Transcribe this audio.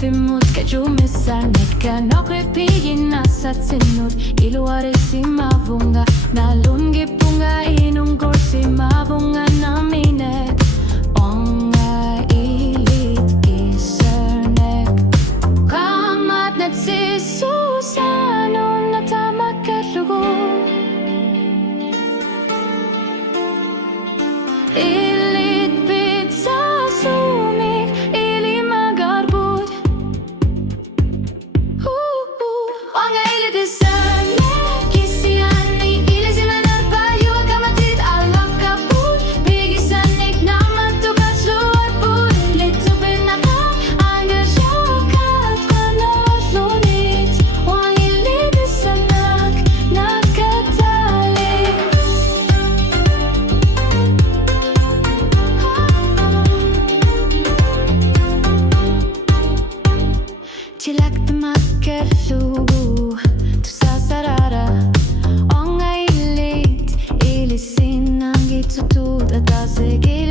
Fimut kaju Isserneq Kanokre pigin nasa sinut Iluare si mavunga Nalungi punga inung gorsi mavunga namine Uanga Illit Isserneq Kamat net si susano natamak at lugo Illit pizza sumik ili magarbut Uanga Illit Isserneq Isiani ilisimen arpayo kamatit alakaput Big Isserneq namatukat luarput Lito pinakak angasyokat kanaslunit Uanga Illit Isserneq nakatalik Chilak tamakat lugu Tusasarara Uanga Illit Ilisin ang gitutut at asige